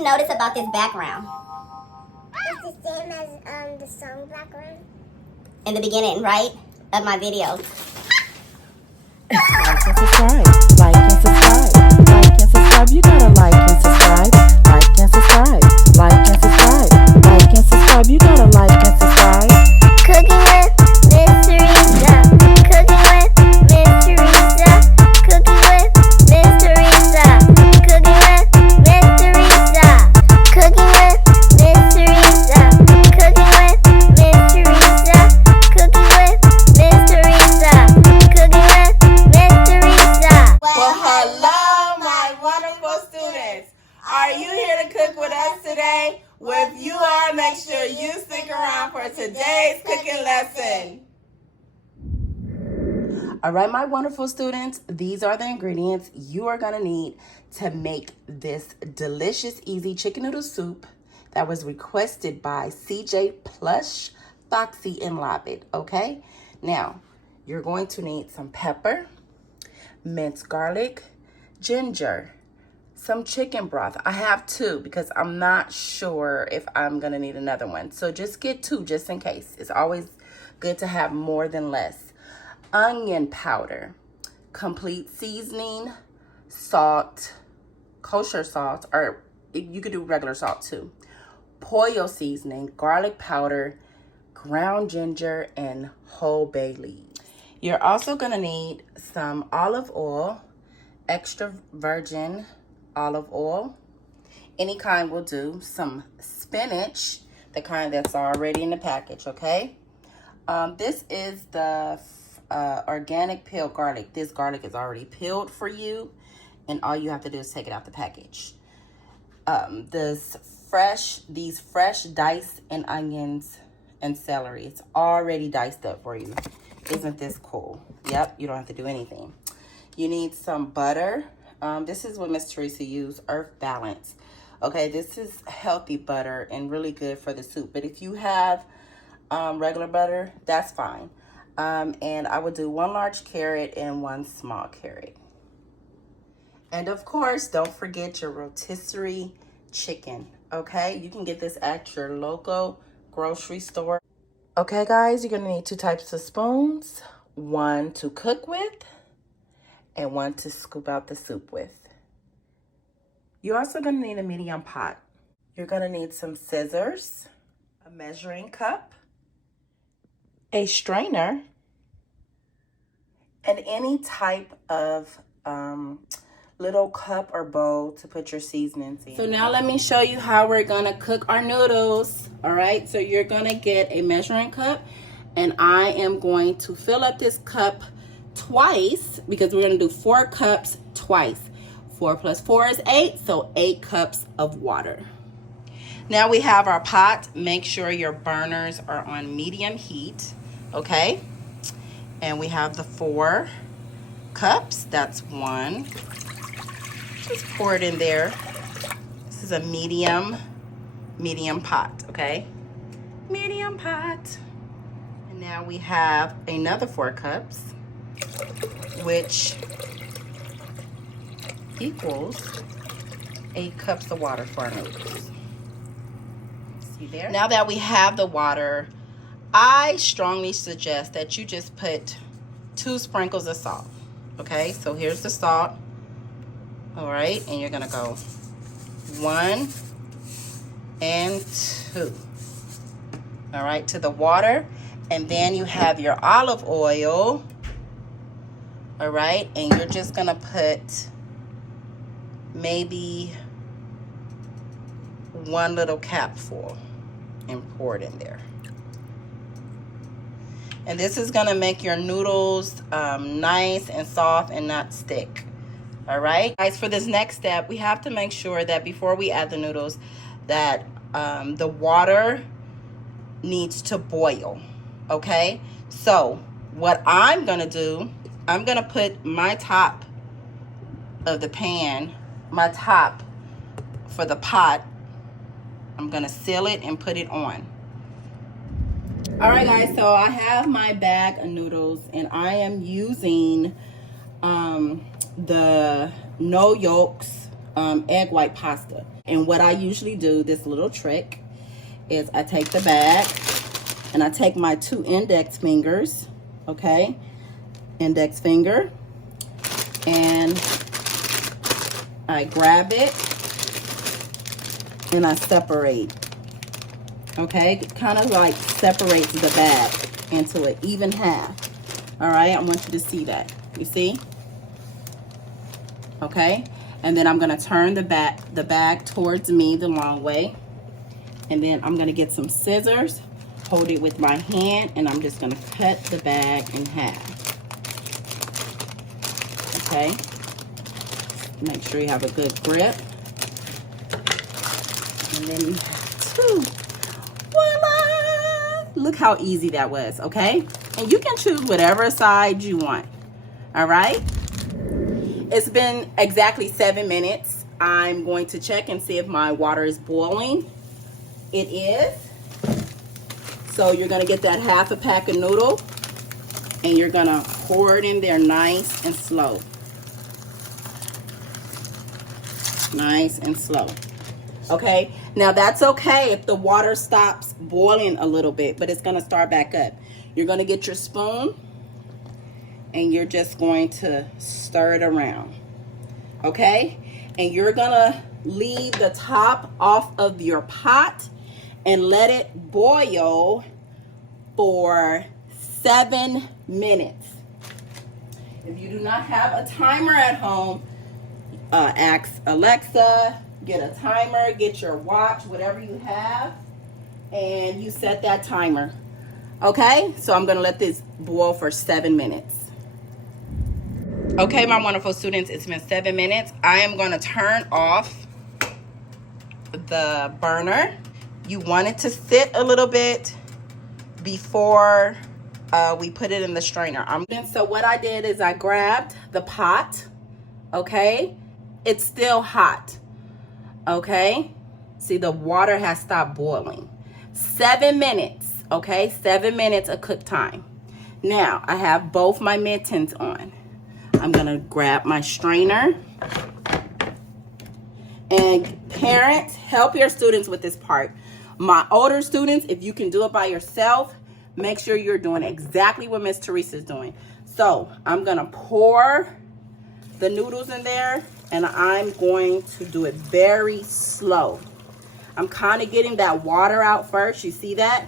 you notice about this background? It's the same as the song background. In the beginning, right? Of my video. Like and subscribe. Like and subscribe. Like and subscribe. You gotta like and subscribe. Like and subscribe. Like and subscribe. Like and subscribe. You gotta like and subscribe. Cooking with Miss Teresa. Cooking with Miss Teresa. Cooking with Miss Teresa. Cooking with Miss Teresa. Cooking with Miss Teresa. Cooking with Miss Teresa. Cooking with Miss Teresa. Cooking with Miss Teresa. Well, hello, my wonderful students. Are you here to cook with us today? Well, if you are, make sure you stick around for today's cooking lesson. All right, my wonderful students, these are the ingredients you are going to need to make this delicious, easy chicken noodle soup that was requested by CJ Plush, Foxy, and Lobbit, okay? Now, you're going to need some pepper, minced garlic, ginger, some chicken broth. I have 2 because I'm not sure if I'm going to need another one. So just get 2 just in case. It's always good to have more than less. Onion powder, complete seasoning, salt, kosher salt, or you could do regular salt too. Pollo seasoning, garlic powder, ground ginger, and whole bay leaves. You're also going to need some olive oil, extra virgin olive oil, any kind will do, some spinach, the kind that's already in the package, okay? This is the organic peeled garlic. This garlic is already peeled for you, and all you have to do is take it out the package. These fresh diced and onions and celery. It's already diced up for you. Isn't this cool? Yep, you don't have to do anything. You need some butter. This is what Miss Teresa used, Earth Balance. Okay, this is healthy butter and really good for the soup. But if you have regular butter, that's fine. And I would do 1 large carrot and 1 small carrot. And of course, don't forget your rotisserie chicken. Okay, you can get this at your local grocery store. Okay, guys, you're gonna need 2 types of spoons, 1 to cook with and 1 to scoop out the soup with. You're also gonna need a medium pot. You're gonna need some scissors, a measuring cup, a strainer, and any type of little cup or bowl to put your seasonings in. So now let me show you how we're gonna cook our noodles. All right, so you're gonna get a measuring cup, and I am going to fill up this cup twice because we're gonna do 4 cups twice. 4 plus 4 is 8, so 8 cups of water. Now we have our pot. Make sure your burners are on medium heat, okay? And we have the 4 cups. That's 1. Just pour it in there. This is a medium pot, okay? Medium pot. And now we have another 4 cups, which equals 8 cups of water for our noodles. See there? Now that we have the water, I strongly suggest that you just put 2 sprinkles of salt. Okay, so here's the salt. All right, and you're gonna go 1 and 2. All right, to the water, and then you have your olive oil. All right, and you're just gonna put maybe 1 little capful and pour it in there. And this is gonna make your noodles nice and soft and not stick. All right, guys, for this next step, we have to make sure that before we add the noodles that the water needs to boil, okay? So what I'm gonna do, I'm gonna put my top of the pan, my top for the pot, I'm gonna seal it and put it on. All right, guys, so I have my bag of noodles, and I am using the no yolks egg white pasta. And what I usually do, this little trick, is I take the bag and I take my 2 index fingers, okay, index finger, and I grab it and I separate, okay? It kind of like separates the bag into an even half. All right, I want you to see that. You see? Okay, and then I'm gonna turn the bag towards me the long way, and then I'm gonna get some scissors, hold it with my hand, and I'm just gonna cut the bag in half. Okay, make sure you have a good grip, and then you have 2. Voila! Look how easy that was, okay? And you can choose whatever side you want, all right? It's been exactly 7 minutes. I'm going to check and see if my water is boiling. It is. So you're gonna get that half a pack of noodle and you're gonna pour it in there nice and slow. Nice and slow. Okay, now that's okay if the water stops boiling a little bit, but it's gonna start back up. You're gonna get your spoon and you're just going to stir it around, okay? And you're gonna leave the top off of your pot and let it boil for 7 minutes. If you do not have a timer at home, ask Alexa, get a timer, get your watch, whatever you have, and you set that timer. Okay, so I'm gonna let this boil for 7 minutes. Okay, my wonderful students, it's been 7 minutes. I am gonna turn off the burner. You want it to sit a little bit before we put it in the strainer. So what I did is I grabbed the pot, okay? It's still hot, okay? See, the water has stopped boiling. 7 minutes, okay? 7 minutes of cook time. Now, I have both my mittens on. I'm gonna grab my strainer. And parents, help your students with this part. My older students, if you can do it by yourself, make sure you're doing exactly what Miss Teresa's doing. So I'm gonna pour the noodles in there and I'm going to do it very slow. I'm kind of getting that water out first. You see that?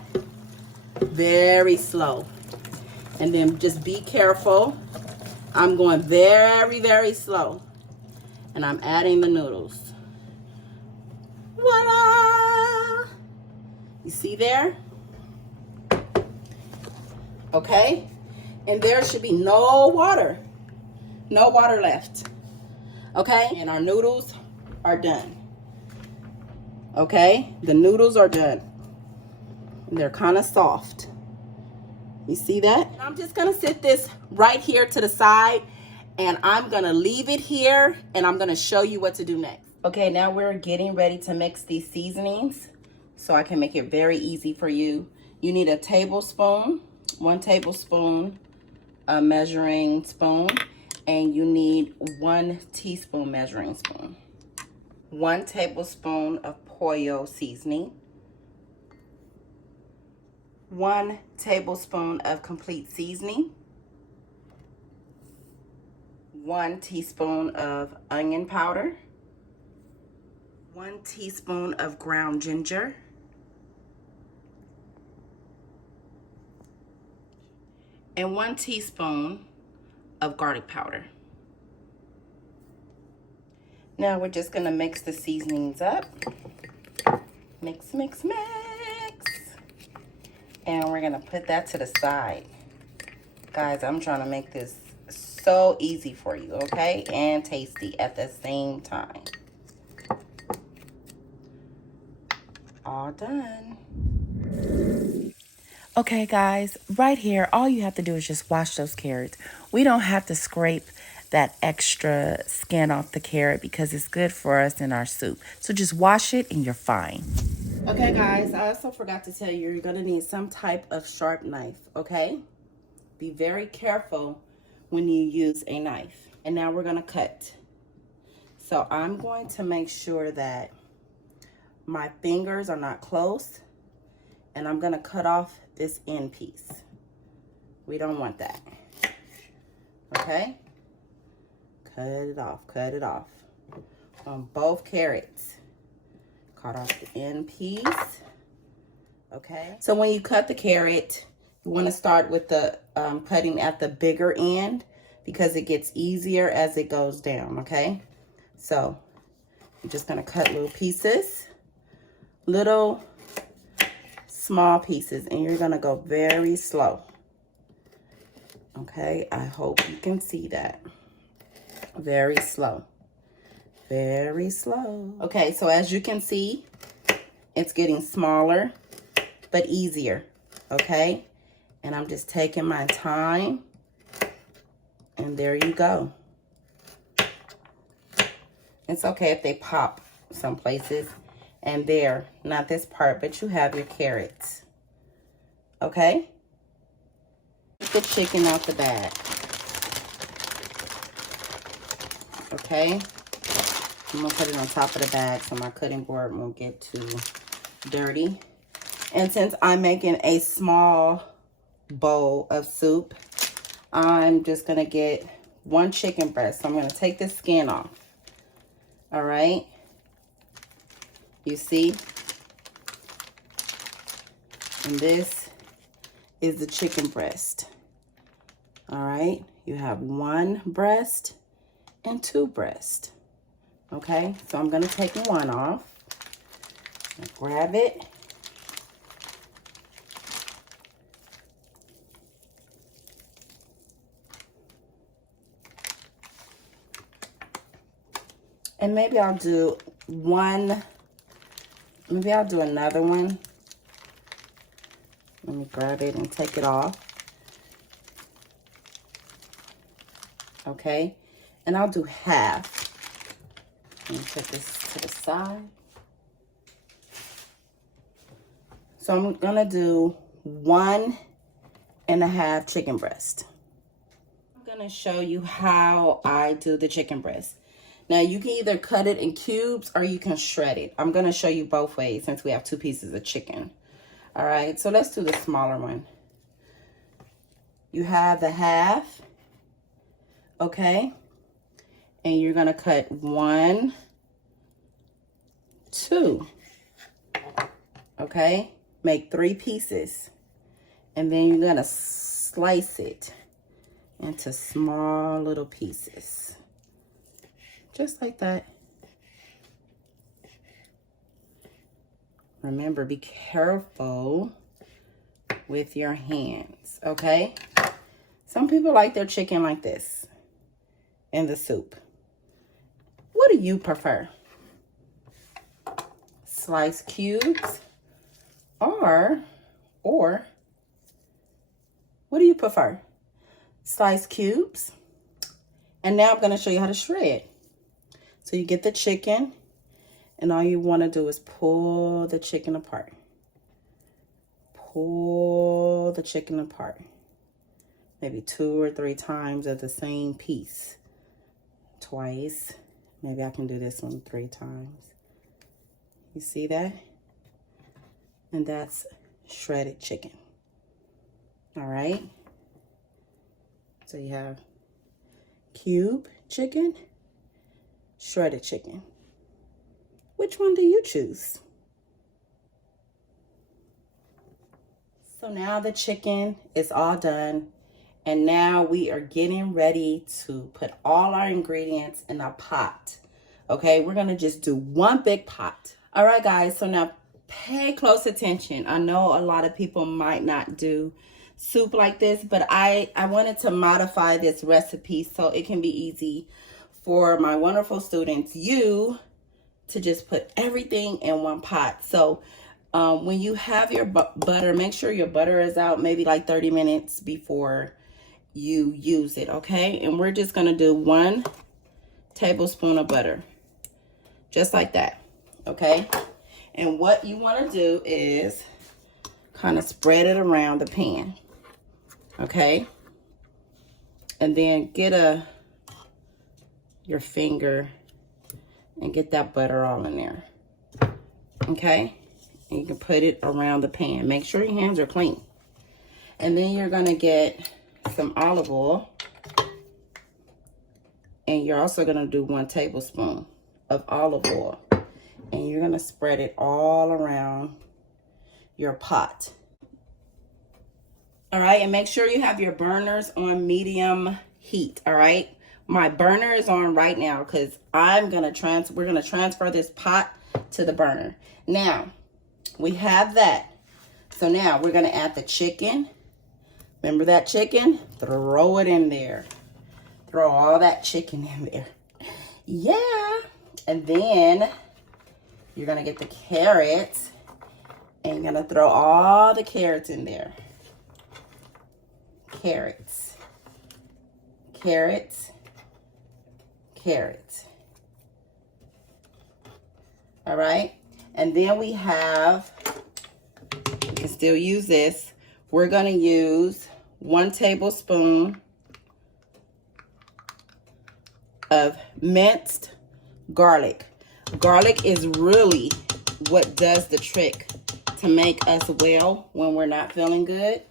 Very slow. And then just be careful. I'm going very, very slow. And I'm adding the noodles. Voila! You see there? Okay? And there should be no water. No water left. Okay? And our noodles are done. Okay? The noodles are done. They're kind of soft. You see that? I'm just gonna sit this right here to the side and I'm gonna leave it here and I'm gonna show you what to do next. Okay, now we're getting ready to mix these seasonings so I can make it very easy for you. You need a tablespoon, 1 tablespoon, a measuring spoon, and you need 1 teaspoon measuring spoon. 1 tablespoon of pollo seasoning. 1 tablespoon of complete seasoning, 1 teaspoon of onion powder, 1 teaspoon of ground ginger, and 1 teaspoon of garlic powder. Now we're just gonna mix the seasonings up. Mix, mix, mix. And we're gonna put that to the side. Guys, I'm trying to make this so easy for you, okay? And tasty at the same time. All done. Okay, guys, right here, all you have to do is just wash those carrots. We don't have to scrape that extra skin off the carrot because it's good for us in our soup. So just wash it and you're fine. Okay, guys, I also forgot to tell you, you're gonna need some type of sharp knife, okay? Be very careful when you use a knife. And now we're gonna cut. So I'm going to make sure that my fingers are not close, and I'm gonna cut off this end piece. We don't want that, okay? Cut it off on both carrots. Cut off the end piece, okay? So when you cut the carrot, you wanna start with the cutting at the bigger end because it gets easier as it goes down, okay? So I'm just gonna cut little pieces, little small pieces, and you're gonna go very slow. Okay, I hope you can see that. Very slow. Very slow. Okay, so as you can see, it's getting smaller, but easier, okay? And I'm just taking my time, and there you go. It's okay if they pop some places, and there, not this part, but you have your carrots, okay? Get the chicken out the bag, okay? I'm gonna put it on top of the bag so my cutting board won't get too dirty. And since I'm making a small bowl of soup, I'm just gonna get 1 chicken breast. So I'm gonna take the skin off, all right? You see? And this is the chicken breast. All right? You have 1 breast and 2 breasts. Okay? So I'm going to take 1 off. Grab it. And maybe I'll do another one. Let me grab it and take it off. Okay, and I'll do half. Let me put this to the side. So I'm gonna do 1.5 chicken breast. I'm gonna show you how I do the chicken breast. Now, you can either cut it in cubes or you can shred it. I'm going to show you both ways since we have 2 pieces of chicken. All right, so let's do the smaller one. You have the half, okay? And you're going to cut 1, 2, okay? Make 3 pieces. And then you're going to slice it into small little pieces. Just like that. Remember, be careful with your hands, okay? Some people like their chicken like this in the soup. What do you prefer? Slice cubes or what do you prefer? Slice cubes. And now I'm going to show you how to shred. So you get the chicken, and all you want to do is pull the chicken apart. Pull the chicken apart. Maybe 2 or 3 times of the same piece. Twice. Maybe I can do this one 3 times. You see that? And that's shredded chicken. All right. So you have cube chicken, shredded chicken. Which one do you choose? So now the chicken is all done, and now we are getting ready to put all our ingredients in a pot. Okay, we're gonna just do 1 big pot. All right, guys, so now pay close attention. I know a lot of people might not do soup like this, but I wanted to modify this recipe so it can be easy for my wonderful students, you, to just put everything in 1 pot. So when you have your butter, make sure your butter is out maybe like 30 minutes before you use it, okay? And we're just gonna do 1 tablespoon of butter, just like that, okay? And what you wanna do is kind of spread it around the pan, okay? And then get your finger and get that butter all in there. Okay? And you can put it around the pan. Make sure your hands are clean. And then you're gonna get some olive oil. And you're also gonna do 1 tablespoon of olive oil. And you're gonna spread it all around your pot. All right, and make sure you have your burners on medium heat, all right? My burner is on right now because we're gonna transfer this pot to the burner. Now, we have that. So now we're gonna add the chicken. Remember that chicken? Throw it in there. Throw all that chicken in there. Yeah. And then you're gonna get the carrots and you're gonna throw all the carrots in there. Carrots. Carrots. Carrots. All right. And then we can still use this. We're gonna use 1 tablespoon of minced garlic. Garlic is really what does the trick to make us well when we're not feeling good.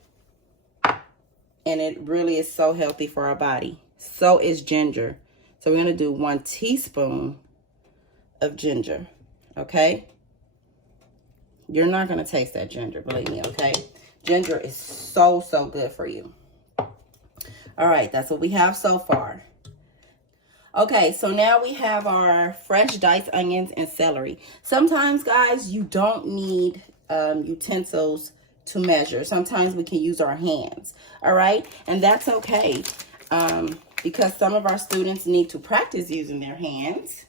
And it really is so healthy for our body. So is ginger. So we're gonna do 1 teaspoon of ginger, okay? You're not gonna taste that ginger, believe me, okay? Ginger is so, so good for you. All right, that's what we have so far. Okay, so now we have our fresh diced onions and celery. Sometimes, guys, you don't need utensils to measure. Sometimes we can use our hands, all right? And that's okay because some of our students need to practice using their hands,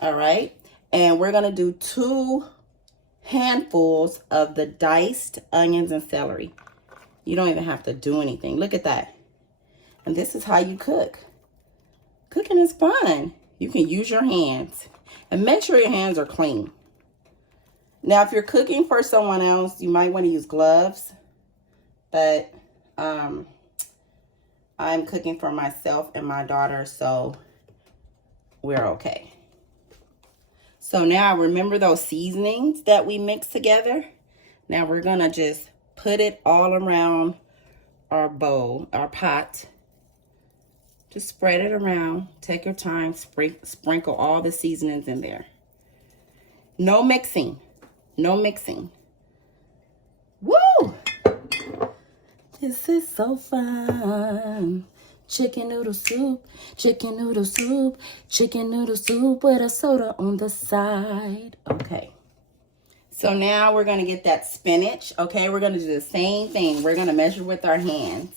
all right? And we're gonna do 2 handfuls of the diced onions and celery. You don't even have to do anything. Look at that. And this is how you cook. Cooking is fun. You can use your hands. And make sure your hands are clean. Now, if you're cooking for someone else, you might want to use gloves. But I'm cooking for myself and my daughter, so we're okay. So now, remember those seasonings that we mixed together? Now, we're going to just put it all around our bowl, our pot. Just spread it around. Take your time. Sprinkle all the seasonings in there. No mixing. No mixing. Woo! This is so fun. Chicken noodle soup. Chicken noodle soup. Chicken noodle soup with a soda on the side. Okay. So now we're going to get that spinach. Okay, we're going to do the same thing. We're going to measure with our hands.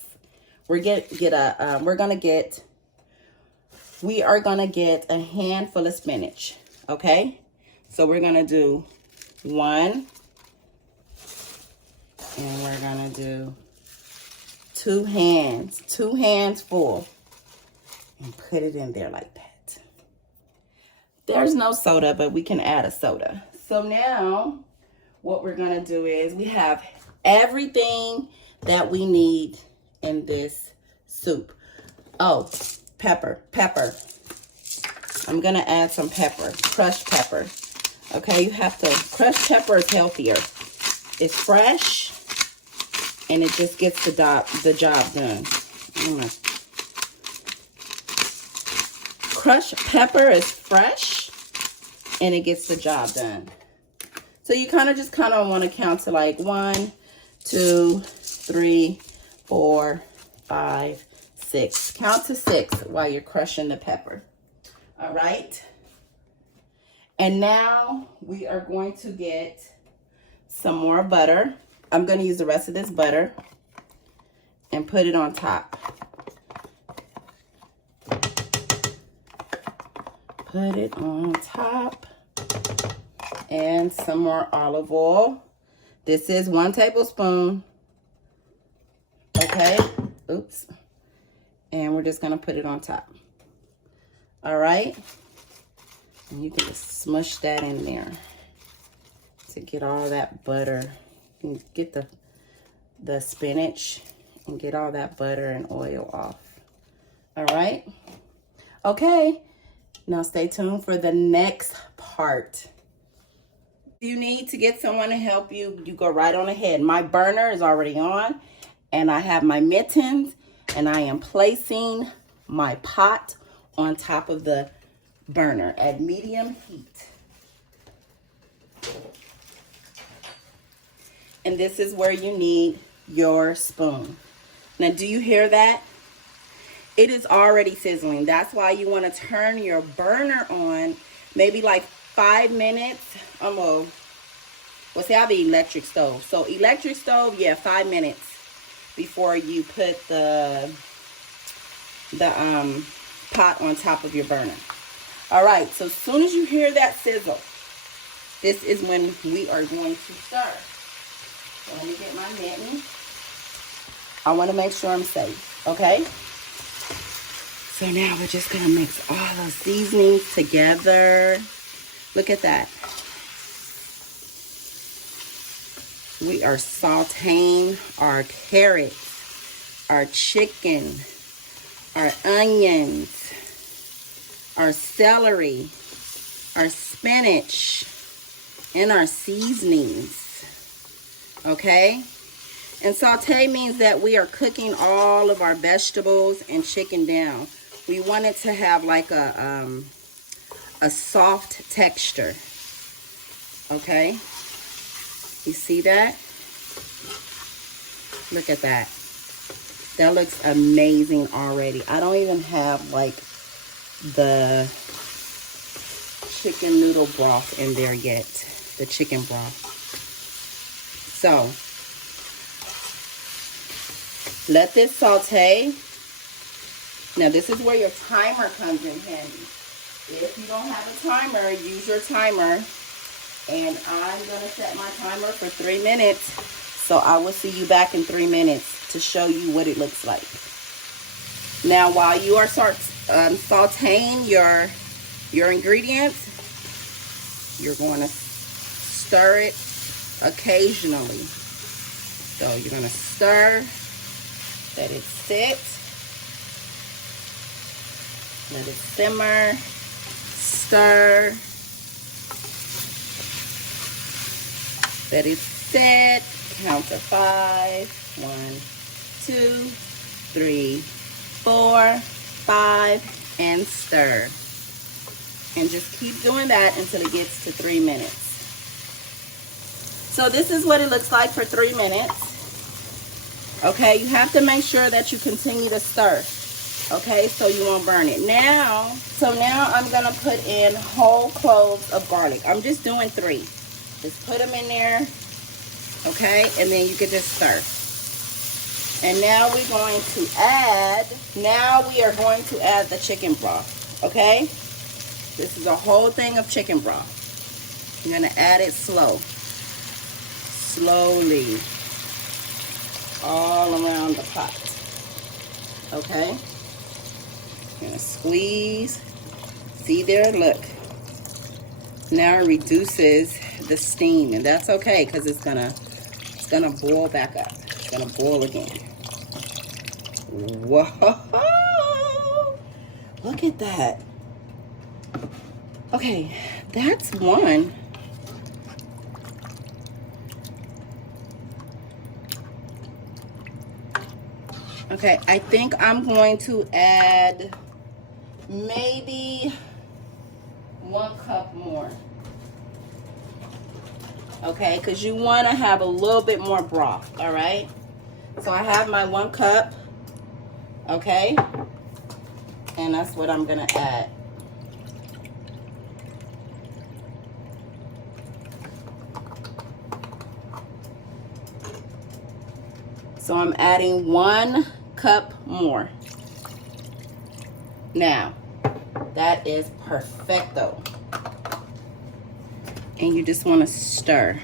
We are gonna get a handful of spinach, okay? So we're gonna do 1, and we're gonna do 2 hands full, and put it in there like that. There's no soda, but we can add a soda. So now what we're gonna do is we have everything that we need in this soup. Oh, pepper. I'm gonna add some pepper, crushed pepper. Okay, you have to, crushed pepper is healthier. It's fresh and it just gets the job done. Crushed pepper is fresh and it gets the job done. So you kind of want to count to like 1, 2, 3, 4, 5, 6. Count to 6 while you're crushing the pepper. All right. And now we are going to get some more butter. I'm going to use the rest of this butter and put it on top. Put it on top. And some more olive oil. This is 1 tablespoon. Okay. Oops. And we're just going to put it on top. All right. And you can just smush that in there to get all that butter. You can get the spinach and get all that butter and oil off. All right. Okay. Now stay tuned for the next part. If you need to get someone to help you, you go right on ahead. My burner is already on, and I have my mittens, and I am placing my pot on top of the burner at medium heat. And this is where you need your spoon. Now, do you hear that? It is already sizzling. That's why you want to turn your burner on maybe like 5 minutes. Well, see, I have the electric stove. So electric stove, yeah, 5 minutes before you put the pot on top of your burner. All right, so as soon as you hear that sizzle, this is when we are going to stir. So let me get my mitten. I want to make sure I'm safe, okay? So now we're just going to mix all those seasonings together. Look at that. We are sauteing our carrots, our chicken, our onions, our celery, our spinach, and our seasonings. Okay? And saute means that we are cooking all of our vegetables and chicken down. We want it to have like a soft texture. Okay? You see that? Look at that. That looks amazing already. I don't even have like the chicken noodle broth in there yet. The chicken broth. So, let this saute. Now, this is where your timer comes in handy. If you don't have a timer, use your timer. And I'm going to set my timer for 3 minutes. So, I will see you back in 3 minutes to show you what it looks like. Now, while you are sauteing your ingredients, you're going to stir it occasionally. So you're going to stir, let it sit, let it simmer, stir, let it sit, count to 5, 1, 2, 3, 4, 5, and stir. And just keep doing that until it gets to 3 minutes. So this is what it looks like for 3 minutes. Okay, you have to make sure that you continue to stir. Okay, so you won't burn it. Now I'm going to put in whole cloves of garlic. I'm just doing 3. Just put them in there. Okay, and then you can just stir. And now we are going to add the chicken broth. Okay, this is a whole thing of chicken broth. I'm going to add it slowly, all around the pot. Okay, I'm going to squeeze. See there, look. Now it reduces the steam, and that's okay because it's gonna boil back up. It's gonna boil again. Whoa! Look at that. Okay, that's one. Okay, I think I'm going to add maybe 1 cup more. Okay, because you want to have a little bit more broth, all right? So I have my 1 cup, okay? And that's what I'm going to add. So I'm adding 1 cup more. Now, that is perfecto. And you just want to stir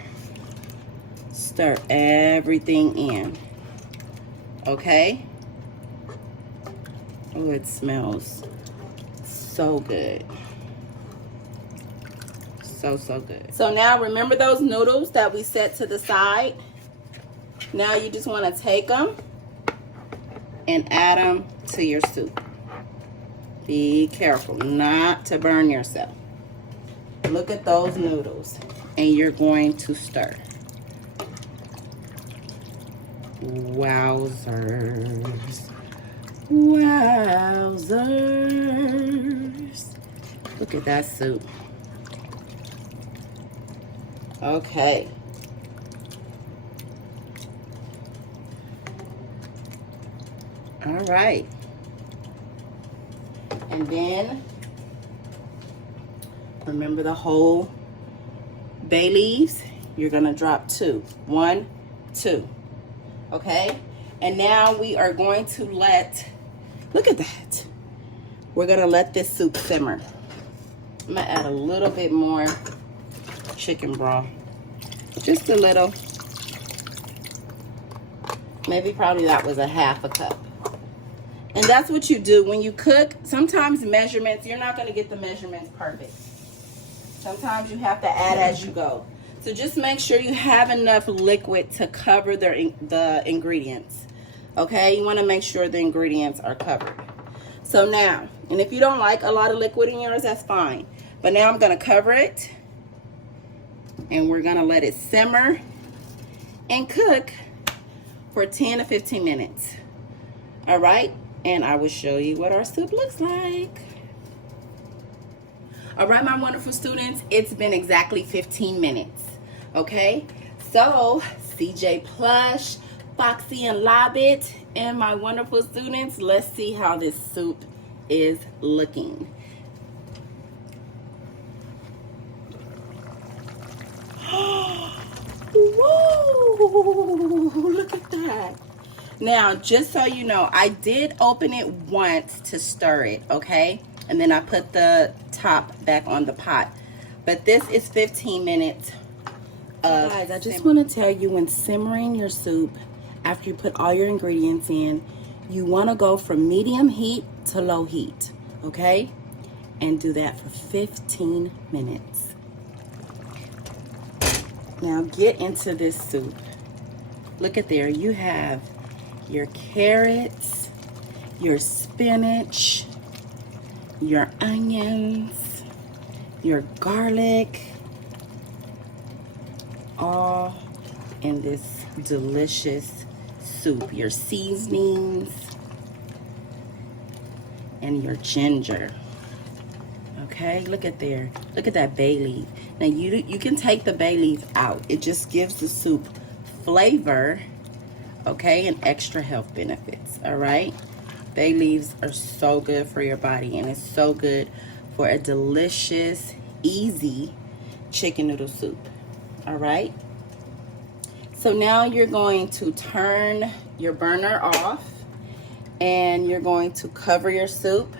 everything in. Okay? Oh, it smells so good. So good. So now remember those noodles that we set to the side? Now you just want to take them and add them to your soup. Be careful not to burn yourself. Look at those noodles, and you're going to stir. Wowzers. Wowzers. Look at that soup. Okay. All right. And then remember the whole bay leaves. You're gonna drop 2. 1, 2. Okay? And now we are going to look at that. We're gonna let this soup simmer. I'm gonna add a little bit more chicken broth. Just a little. Maybe probably that was a half a cup. And that's what you do when you cook. Sometimes measurements, you're not gonna get the measurements perfect. Sometimes you have to add as you go. So just make sure you have enough liquid to cover the ingredients. Okay, you wanna make sure the ingredients are covered. So now, and if you don't like a lot of liquid in yours, that's fine. But now I'm gonna cover it, and we're gonna let it simmer and cook for 10 to 15 minutes. All right, and I will show you what our soup looks like. All right, my wonderful students, it's been exactly 15 minutes, okay? So, CJ Plush, Foxy, and Lobbit, and my wonderful students, let's see how this soup is looking. Whoa, look at that. Now, just so you know, I did open it once to stir it, okay? And then I put the top back on the pot. But this is 15 minutes of guys, I just want to tell you, when simmering your soup, after you put all your ingredients in, you want to go from medium heat to low heat, okay? And do that for 15 minutes. Now get into this soup. Look at there, you have your carrots, your spinach, your onions, your garlic, all in this delicious soup. Your seasonings and your ginger. Okay, look at there. Look at that bay leaf. Now you can take the bay leaf out. It just gives the soup flavor, okay, and extra health benefits. All right, bay leaves are so good for your body, and it's so good for a delicious, easy chicken noodle soup. All right, so now you're going to turn your burner off, and you're going to cover your soup,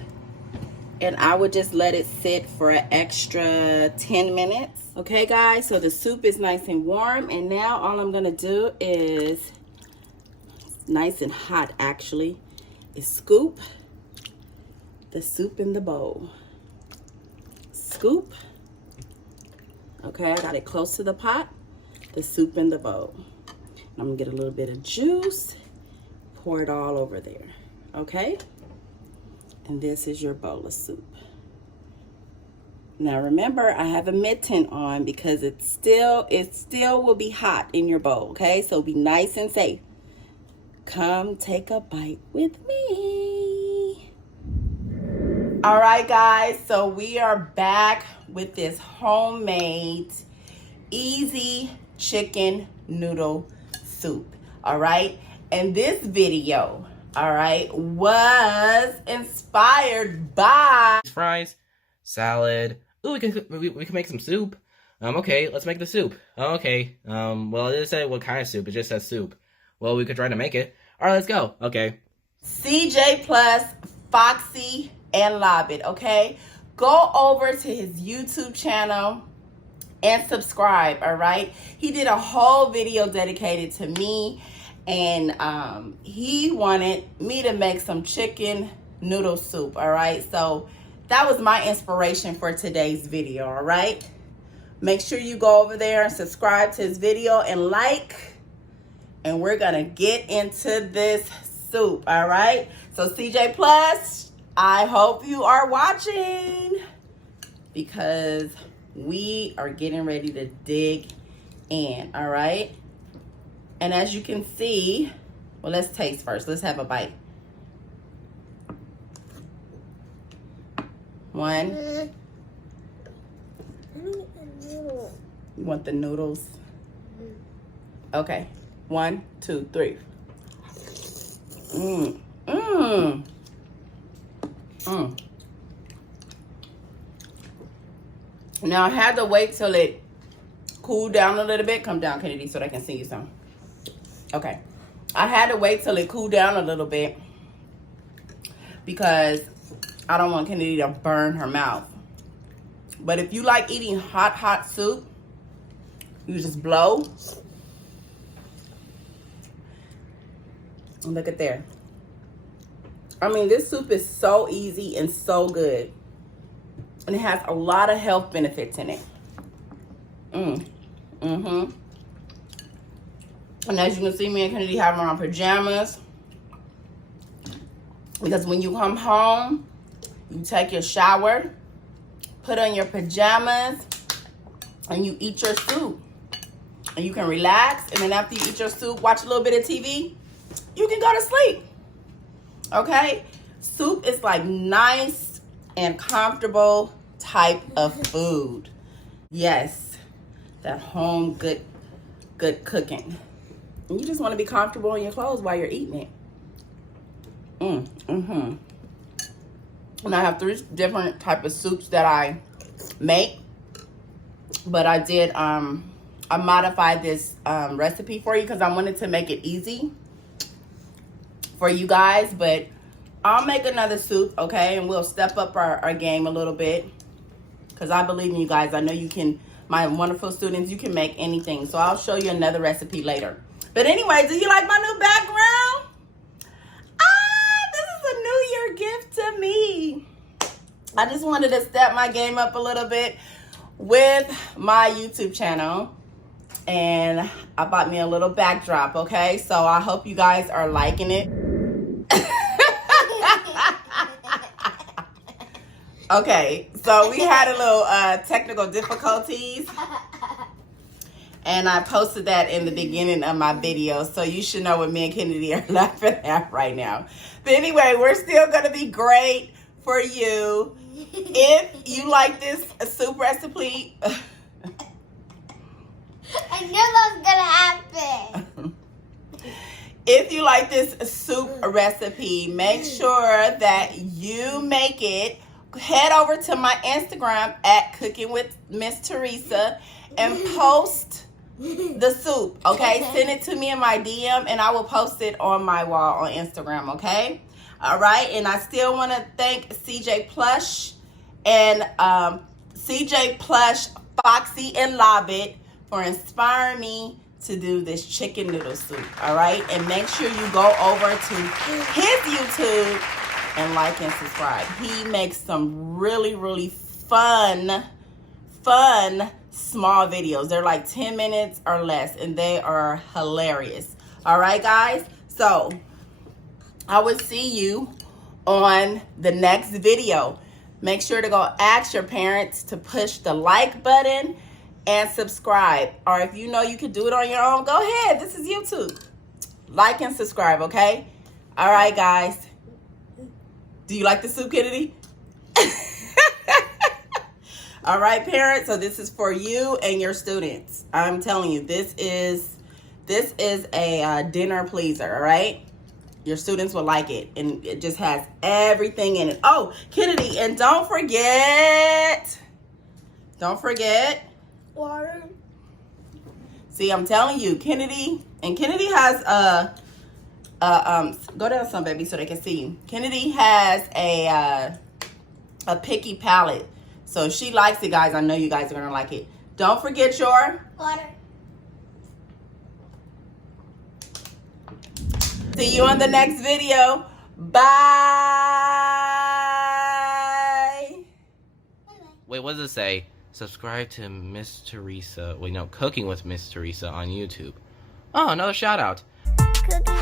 and I would just let it sit for an extra 10 minutes. Okay, guys, so the soup is nice and warm, and now all I'm gonna do is, nice and hot actually, is scoop the soup in the bowl. Scoop. Okay, I got it close to the pot, the soup in the bowl. I'm gonna get a little bit of juice, pour it all over there, okay? And this is your bowl of soup. Now remember, I have a mitten on because it still will be hot in your bowl, okay? So be nice and safe. Come take a bite with me. All right, guys, so we are back with this homemade, easy chicken noodle soup, all right? And this video, all right, was inspired by fries, salad. Ooh, we can make some soup. Okay, let's make the soup. Okay. Well, it doesn't say what kind of soup. It just says soup. Well, we could try to make it. All right, let's go. Okay. CJ Plus, Foxy, and Lobbit, okay? Go over to his YouTube channel and subscribe, all right? He did a whole video dedicated to me, and he wanted me to make some chicken noodle soup, all right? So that was my inspiration for today's video, all right? Make sure you go over there and subscribe to his video and like, and we're gonna get into this soup, all right? So CJ Plus, I hope you are watching because we are getting ready to dig in, all right? And as you can see, well, let's taste first. Let's have a bite. One. You want the noodles? Okay. 1, 2, 3. Now I had to wait till it cooled down a little bit. Come down, Kennedy, so that I can see you some. Okay. I had to wait till it cooled down a little bit because I don't want Kennedy to burn her mouth. But if you like eating hot soup, you just blow. Look at there. I mean, this soup is so easy and so good. And it has a lot of health benefits in it. And as you can see, me and Kennedy have on our pajamas. Because when you come home, you take your shower, put on your pajamas, and you eat your soup. And you can relax. And then after you eat your soup, watch a little bit of TV, you can go to sleep. Okay? Soup is like nice and comfortable type of food. Yes, that home good cooking. And you just want to be comfortable in your clothes while you're eating it. And I have 3 different type of soups that I make, but I did I modified this recipe for you because I wanted to make it easy for you guys. But I'll make another soup, okay, and we'll step up our game a little bit because I believe in you guys. I know you can, my wonderful students, you can make anything. So I'll show you another recipe later. But anyway, do you like my new background? This is a New Year gift to me. I just wanted to step my game up a little bit with my YouTube channel. And I bought me a little backdrop, okay? So I hope you guys are liking it. Okay, so we had a little technical difficulties. And I posted that in the beginning of my video. So you should know what me and Kennedy are laughing at right now. But anyway, we're still going to be great for you. If you like this soup recipe... I knew that was gonna happen. If you like this soup recipe, make sure that you make it. Head over to my Instagram at Cooking with Miss Teresa and post the soup, okay? Send it to me in my DM and I will post it on my wall on Instagram, okay? All right, and I still want to thank CJ Plush and CJ Plush, Foxy, and Lobbit for inspiring me to do this chicken noodle soup, all right? And make sure you go over to his YouTube and like and subscribe. He makes some really fun small videos. They're like 10 minutes or less, and they are hilarious. All right, guys? So I will see you on the next video. Make sure to go ask your parents to push the like button and subscribe. Or if you know you can do it on your own, go ahead. This is YouTube. Like and subscribe, okay? All right, guys. Do you like the soup, Kennedy? All right, parents. So this is for you and your students. I'm telling you, this is a dinner pleaser, all right? Your students will like it, and it just has everything in it. Oh, Kennedy, and don't forget. Water. See, I'm telling you, Kennedy has go down some, baby, so they can see you. Kennedy has a picky palate, so if she likes it, guys, I know you guys are gonna like it. Don't forget your Water. See you on the next video. Bye. Wait, what does it say? Subscribe to Miss Teresa. Cooking with Miss Teresa on YouTube. Oh, another shout out. Cooking